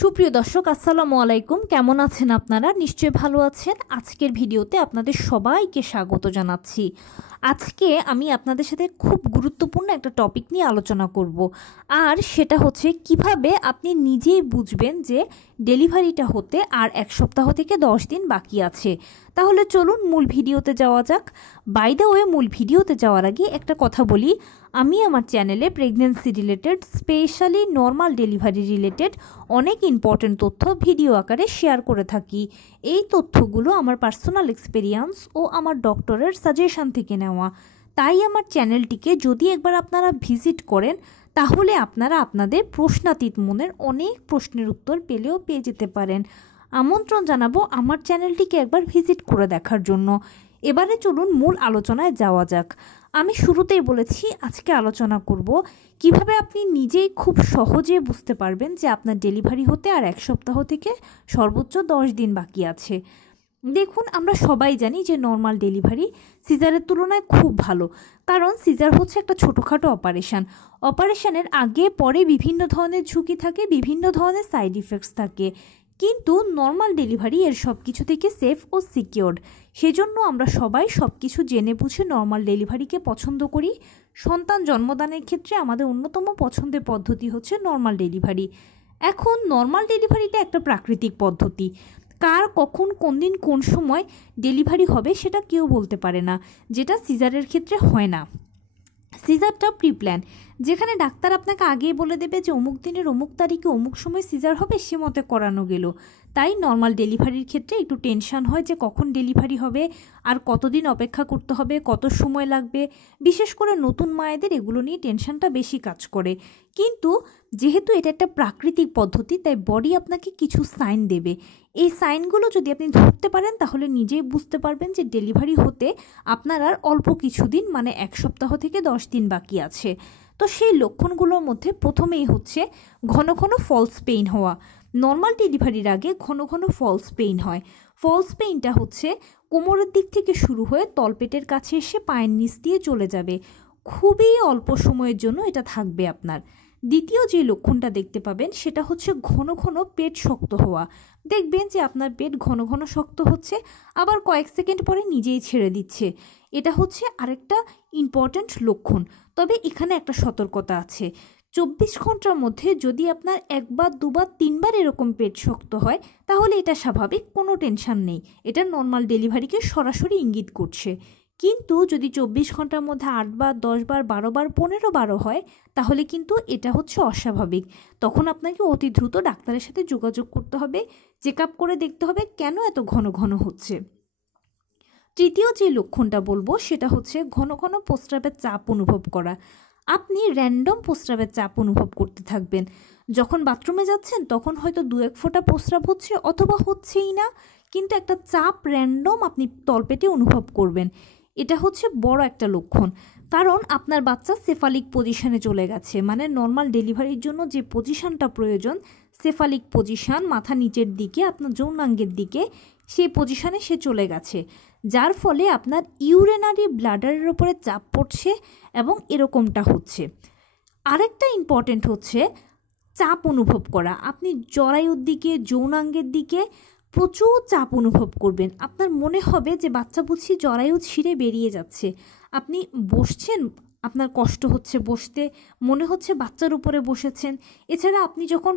সুপ্রিয় দর্শক আসসালামু আলাইকুম, কেমন আছেন আপনারা? নিশ্চয়ই ভালো আছেন। আজকের ভিডিওতে আপনাদের সবাইকে স্বাগত জানাচ্ছি। আজকে আমি আপনাদের সাথে খুব গুরুত্বপূর্ণ একটা টপিক নিয়ে আলোচনা করব, আর সেটা হচ্ছে কিভাবে আপনি নিজেই বুঝবেন যে ডেলিভারিটা হতে আর এক সপ্তাহ থেকে 10 দিন বাকি আছে। তাহলে চলুন মূল ভিডিওতে যাওয়া যাক। বাই দ্য ওয়ে, মূল ভিডিওতে যাওয়ার আগে একটা কথা বলি, আমি আমার চ্যানেলে pregnancy related, specially normal delivery related অনেক ইম্পর্টেন্ট তথ্য ভিডিও আকারে শেয়ার করে থাকি। এই তথ্যগুলো আমার পার্সোনাল এক্সপেরিয়েন্স ও আমার ডক্টরের সাজেশন থেকে নেওয়া। তাই আমার চ্যানেলটিকে যদি একবার আপনারা ভিজিট করেন, তাহলে আপনারা আপনাদের প্রশ্নাতীত মনের অনেক প্রশ্নের উত্তর পেয়ে যেতে পারেন। আমন্ত্রণ জানাবো আমার চ্যানেলটিকে একবার ভিজিট করে দেখার জন্য। এবারে চলুন মূল আলোচনায় যাওয়া যাক। আমি শুরুতেই বলেছি আজকে আলোচনা করব কিভাবে আপনি নিজেই খুব সহজে বুঝতে পারবেন যে আপনার ডেলিভারি হতে আর এক সপ্তাহ থেকে সর্বোচ্চ 10 দিন বাকি আছে। দেখুন, আমরা সবাই জানি যে নর্মাল ডেলিভারি সিজারের তুলনায় খুব ভালো, কারণ সিজার হচ্ছে একটা ছোটোখাটো অপারেশনের আগে পরে বিভিন্ন ধরনের ঝুঁকি থাকে, বিভিন্ন ধরনের সাইড ইফেক্টস থাকে, কিন্তু নর্মাল ডেলিভারি এর সব কিছু থেকে সেফ ও সিকিওরড। সেজন্য আমরা সবাই সব কিছু জেনে বুঝে নর্মাল ডেলিভারিকে পছন্দ করি। সন্তান জন্মদানের ক্ষেত্রে আমাদের অন্যতম পছন্দের পদ্ধতি হচ্ছে নর্মাল ডেলিভারি। এখন নর্মাল ডেলিভারিটা একটা প্রাকৃতিক পদ্ধতি। কার কখন কোন দিন কোন সময় ডেলিভারি হবে সেটা কেউ বলতে পারে না, যেটা সিজারের ক্ষেত্রে হয় না। সিজারটা প্রিপ্ল্যান, যেখানে ডাক্তার আপনাকে আগেই বলে দেবে যে অমুক দিনের অমুক তারিখে অমুক সময় সিজার হবে, সে মতে করানো গেল। তাই নর্মাল ডেলিভারির ক্ষেত্রে একটু টেনশন হয় যে কখন ডেলিভারি হবে, আর কতদিন অপেক্ষা করতে হবে, কত সময় লাগবে। বিশেষ করে নতুন মায়েদের এগুলো নিয়ে টেনশনটা বেশি কাজ করে। কিন্তু যেহেতু এটা একটা প্রাকৃতিক পদ্ধতি, তাই বডি আপনাকে কিছু সাইন দেবে। এই সাইনগুলো যদি আপনি ধরতে পারেন, তাহলে নিজেই বুঝতে পারবেন যে ডেলিভারি হতে আপনার আর অল্প কিছুদিন, মানে এক সপ্তাহ থেকে 10 দিন বাকি আছে। তো সেই লক্ষণগুলোর মধ্যে প্রথমেই হচ্ছে ঘন ঘন ফলস পেইন হওয়া। নর্মাল ডেলিভারির আগে ঘন ঘন ফলস পেইন হয়। ফলস পেইনটা হচ্ছে কোমরের দিক থেকে শুরু হয়ে তলপেটের কাছে এসে পায়ের নিচ দিয়ে চলে যাবে। খুবই অল্প সময়ের জন্য এটা থাকবে আপনার। দ্বিতীয় যে লক্ষণটা দেখতে পাবেন সেটা হচ্ছে ঘন ঘন পেট শক্ত হওয়া। দেখবেন যে আপনার পেট ঘন ঘন শক্ত হচ্ছে, আবার কয়েক সেকেন্ড পরে নিজেই ছেড়ে দিচ্ছে। এটা হচ্ছে আরেকটা ইম্পর্ট্যান্ট লক্ষণ। তবে এখানে একটা সতর্কতা আছে, 24 ঘন্টার মধ্যে যদি আপনার একবার দুবার তিনবার এরকম পেট শক্ত হয়, তাহলে এটা স্বাভাবিক, কোনো টেনশন নেই। এটা নর্মাল ডেলিভারিকে সরাসরি ইঙ্গিত করছে। কিন্তু যদি 24 ঘন্টার মধ্যে 8 বার, 10 বার, 12 বার, 15 বারও হয়, তাহলে কিন্তু এটা হচ্ছে অস্বাভাবিক। তখন আপনাকে অতি দ্রুত ডাক্তারের সাথে যোগাযোগ করতে হবে, চেক আপ করে দেখতে হবে কেন এত ঘন ঘন হচ্ছে। তৃতীয় যে লক্ষণটা বলবো সেটা হচ্ছে ঘন ঘন প্রস্রাবের চাপ অনুভব করা। আপনি র্যান্ডম প্রস্রাবের চাপ অনুভব করতে থাকবেন। যখন বাথরুমে যাচ্ছেন তখন হয়তো 2-1 ফোঁটা প্রস্রাব হচ্ছে, অথবা হচ্ছেই না, কিন্তু একটা চাপ র্যান্ডম আপনি তলপেটে অনুভব করবেন। এটা হচ্ছে বড় একটা লক্ষণ, কারণ আপনার বাচ্চা সেফালিক পজিশনে চলে গেছে। মানে নর্মাল ডেলিভারির জন্য যে পজিশনটা প্রয়োজন, সেফালিক পজিশন, মাথা নিচের দিকে, আপনার যৌনাঙ্গের দিকে, সেই পজিশনে সে চলে গেছে, যার ফলে আপনার ইউরিনারি ব্লাডারের ওপরে চাপ পড়ছে এবং এরকমটা হচ্ছে। আরেকটা ইম্পর্টেন্ট হচ্ছে চাপ অনুভব করা। আপনি জরায়ুর দিকে, যৌনাঙ্গের দিকে প্রচুর চাপ অনুভব করবেন। আপনার মনে হবে যে বাচ্চা বুঝি জরায়ু ছিঁড়ে বেরিয়ে যাচ্ছে। আপনি বসছেন, আপনার কষ্ট হচ্ছে বসতে, মনে হচ্ছে বাচ্চার উপরে বসেছেন। এছাড়া আপনি যখন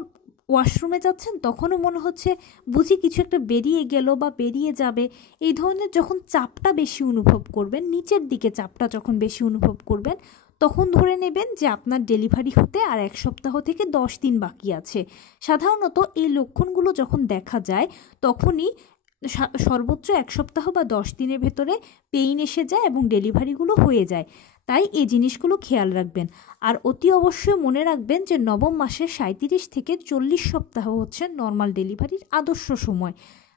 ওয়াশরুমে যাচ্ছেন তখনও মনে হচ্ছে বুঝি কিছু একটা বেরিয়ে গেল বা বেরিয়ে যাবে। এই ধরনের যখন চাপটা বেশি অনুভব করবেন, নিচের দিকে চাপটা যখন বেশি অনুভব করবেন, তখন ধরে নেবেন যে আপনার ডেলিভারি হতে আর এক সপ্তাহ থেকে 10 দিন বাকি আছে। সাধারণত এই লক্ষণগুলো যখন দেখা যায়, তখনই সর্বোচ্চ এক সপ্তাহ বা 10 দিনের ভেতরে পেইন এসে যায় এবং ডেলিভারিগুলো হয়ে যায়। তাই এই জিনিসগুলো খেয়াল রাখবেন। আর অতি অবশ্যই মনে রাখবেন যে নবম মাসের 37 থেকে 40 সপ্তাহ হচ্ছে নর্মাল ডেলিভারির আদর্শ সময়।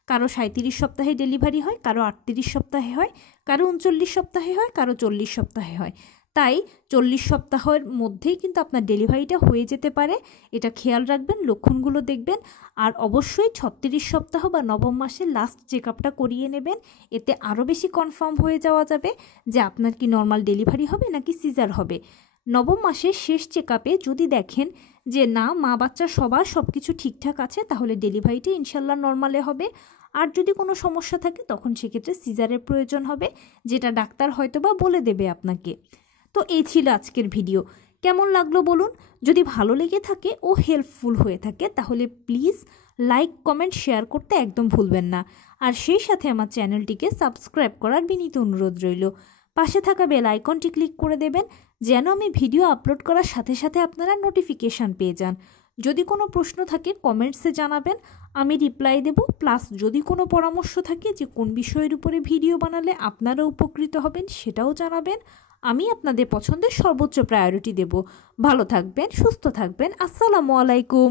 কারো 37 সপ্তাহে ডেলিভারি হয়, কারো 38 সপ্তাহে হয়, কারো 39 সপ্তাহে হয়, কারো 40 সপ্তাহে হয়। তাই 40 সপ্তাহের মধ্যেই কিন্তু আপনার ডেলিভারিটা হয়ে যেতে পারে। এটা খেয়াল রাখবেন, লক্ষণগুলো দেখবেন। আর অবশ্যই 36 সপ্তাহ বা নবম মাসের লাস্ট চেক আপটা করিয়ে নেবেন। এতে আরও বেশি কনফার্ম হয়ে যাওয়া যাবে যে আপনার কি নর্মাল ডেলিভারি হবে নাকি সিজার হবে। নবম মাসের শেষ চেক আপে যদি দেখেন যে না মা বাচ্চা সবার সব কিছু ঠিকঠাক আছে, তাহলে ডেলিভারিটি ইনশাল্লাহ নর্মালে হবে। আর যদি কোনো সমস্যা থাকে তখন সেক্ষেত্রে সিজারের প্রয়োজন হবে, যেটা ডাক্তার হয়তো বা বলে দেবে আপনাকে। তো এই ছিল আজকের ভিডিও। কেমন লাগলো বলুন? যদি ভালো লেগে থাকে ও হেল্পফুল হয়ে থাকে তাহলে প্লিজ লাইক কমেন্ট শেয়ার করতে একদম ভুলবেন না। আর সেই সাথে আমার চ্যানেলটিকে সাবস্ক্রাইব করার বিনীত অনুরোধ রইল। পাশে থাকা বেল আইকনটি ক্লিক করে দেবেন যেন আমি ভিডিও আপলোড করার সাথে সাথে আপনারা নোটিফিকেশান পেয়ে যান। যদি কোনো প্রশ্ন থাকে কমেন্টসে জানাবেন, আমি রিপ্লাই দেব। প্লাস যদি কোনো পরামর্শ থাকে যে কোন বিষয়ের উপরে ভিডিও বানালে আপনারা উপকৃত হবেন সেটাও জানাবেন। আমি আপনাদের পছন্দের সর্বোচ্চ প্রায়োরিটি দেব। ভালো থাকবেন, সুস্থ থাকবেন। আসসালামু আলাইকুম।